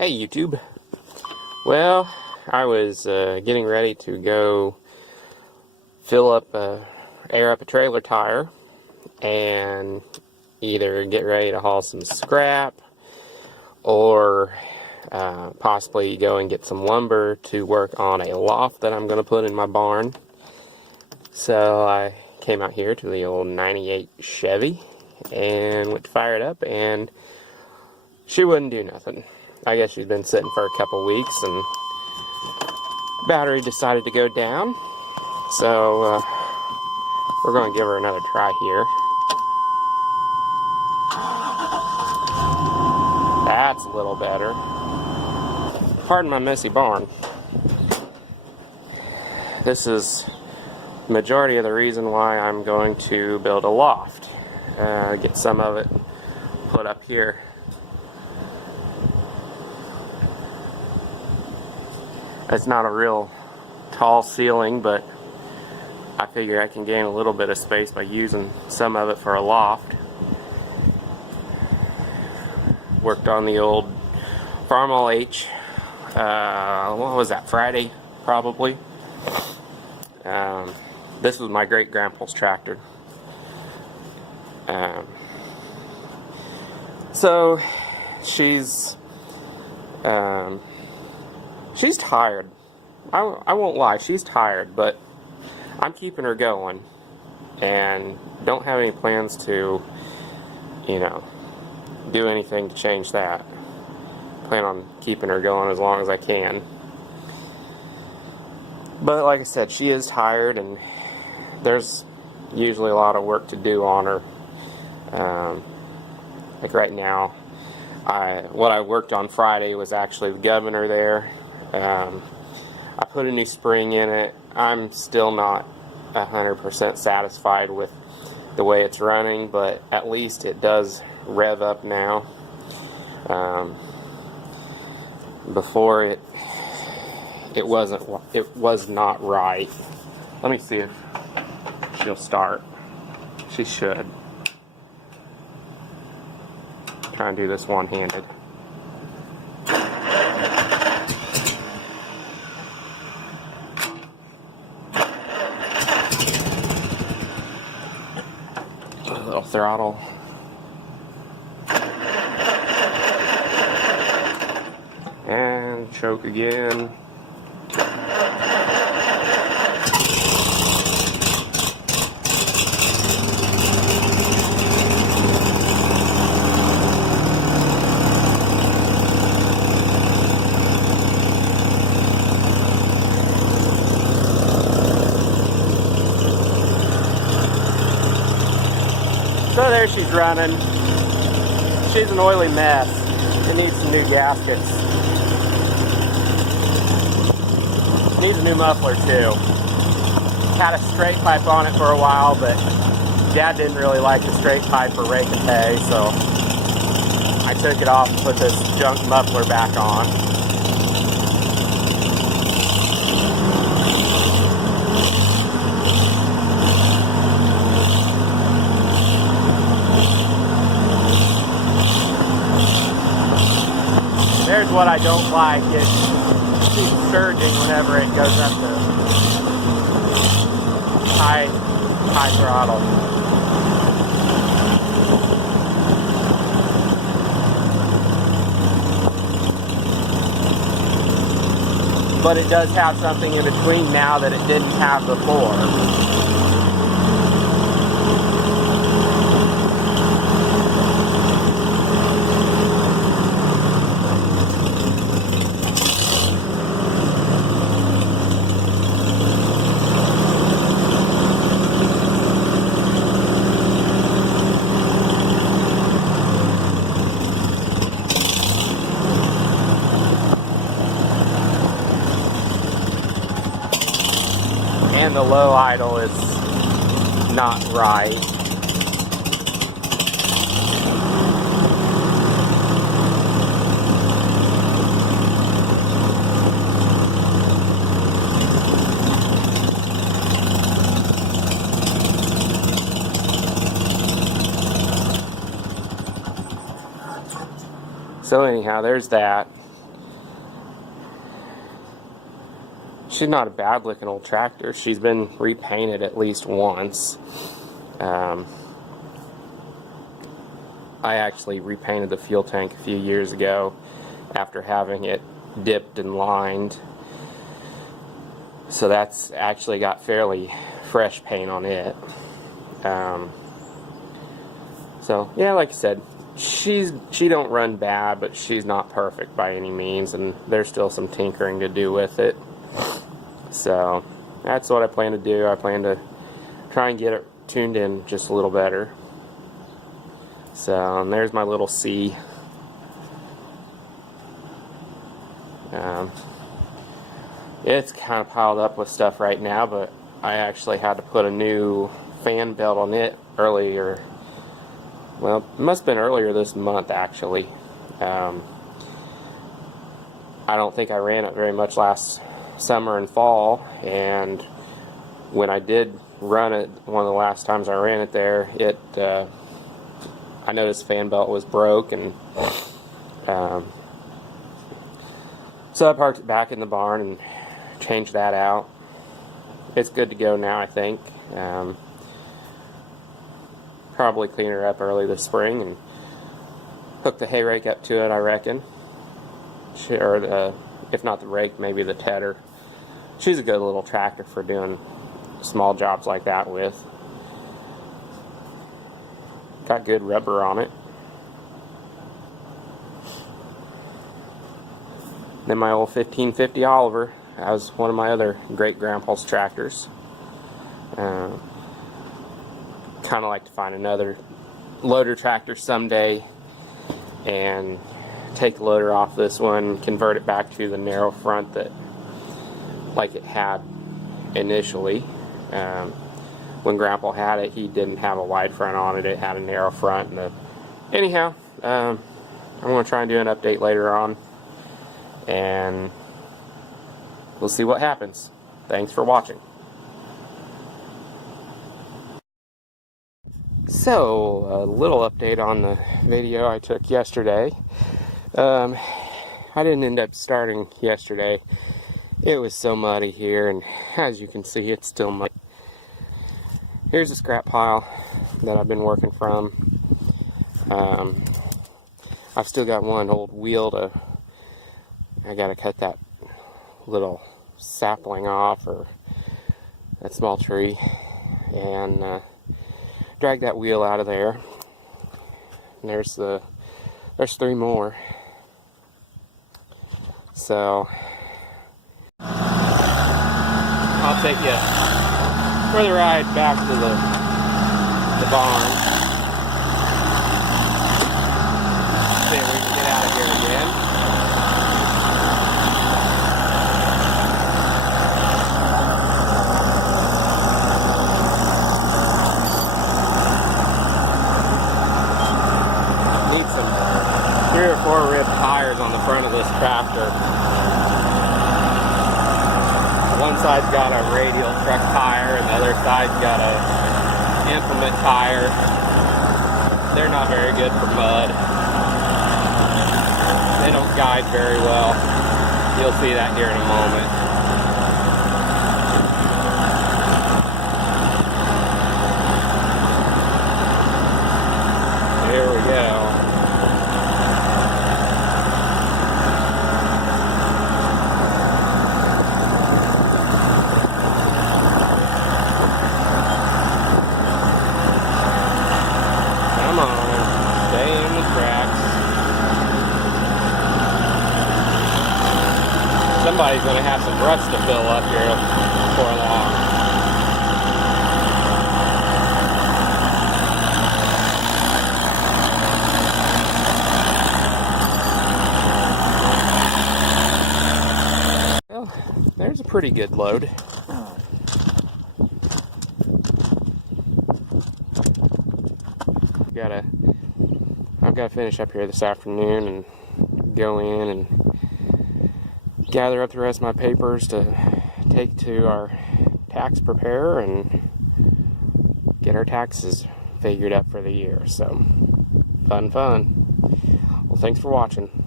Hey YouTube. Well, I was getting ready to go air up a trailer tire and either get ready to haul some scrap or possibly go and get some lumber to work on a loft that I'm going to put in my barn. So I came out here to the old 98 Chevy and went to fire it up, and she wouldn't do nothing. I guess she's been sitting for a couple weeks and battery decided to go down. So we're going to give her another try here. That's a little better. Pardon my messy barn. This is the majority of the reason why I'm going to build a loft. Get some of it put up here. It's not a real tall ceiling, but I figure I can gain a little bit of space by using some of it for a loft. Worked on the old Farmall H, what was that, Friday, probably. This was my great-grandpa's tractor. So, she's tired. I won't lie, she's tired, but I'm keeping her going and don't have any plans to, do anything to change that. Plan on keeping her going as long as I can. But like I said, she is tired and there's usually a lot of work to do on her. Like right now, what I worked on Friday was actually the governor there. I put a new spring in it. I'm still not 100% satisfied with the way it's running, but at least it does rev up now. Before it was not right. Let me see if she'll start. She should. Try and do this one-handed. A little throttle. And choke again. So there she's running. She's an oily mess. It needs some new gaskets. Needs a new muffler too. Had a straight pipe on it for a while, but Dad didn't really like the straight pipe for raking hay, so I took it off and put this junk muffler back on. There's what I don't like, is she's surging whenever it goes up to high throttle. But it does have something in between now that it didn't have before. And the low idle is not right. So anyhow, there's that. she's not a bad looking old tractor. She's been repainted at least once. I actually repainted the fuel tank a few years ago after having it dipped and lined. So that's actually got fairly fresh paint on it. So yeah, like I said, she don't run bad, but she's not perfect by any means, and there's still some tinkering to do with it. So that's what I plan to do. I plan to try and get it tuned in just a little better. So, and there's my little C. It's kind of piled up with stuff right now, but I actually had to put a new fan belt on it earlier. Well, it must have been earlier this month, actually. I don't think I ran it very much last summer and fall, and when I did run it, one of the last times I ran it there, I noticed the fan belt was broke, and so I parked it back in the barn and changed that out. It's good to go now, I think. Probably clean her up early this spring and hook the hay rake up to it, I reckon. Or if not the rake, maybe the tedder. She's a good little tractor for doing small jobs like that with. Got good rubber on it. Then my old 1550 Oliver. That was one of my other great-grandpa's tractors. Kind of like to find another loader tractor someday and take the loader off this one, convert it back to the narrow front that like it had initially. When Grandpa had it, he didn't have a wide front on it. It had a narrow front. Anyhow, I'm going to try and do an update later on, and we'll see what happens. Thanks for watching. So, a little update on the video I took yesterday. I didn't end up starting yesterday. It was so muddy here, and as you can see, it's still muddy. Here's a scrap pile that I've been working from. I've still got one old wheel I gotta cut that little sapling off, or that small tree, and drag that wheel out of there. And there's 3 more. So I'll take you for the ride back to the barn. See if we can get out of here again. Need some 3 or 4 rib tires on the front of this tractor. One side's got a radial truck tire, and the other side's got a implement tire. They're not very good for mud. They don't guide very well. You'll see that here in a moment. Here we go. Somebody's going to have some ruts to fill up here before long. Well, there's a pretty good load. I've got to finish up here this afternoon and go in and gather up the rest of my papers to take to our tax preparer and get our taxes figured up for the year. So, fun. Well, thanks for watching.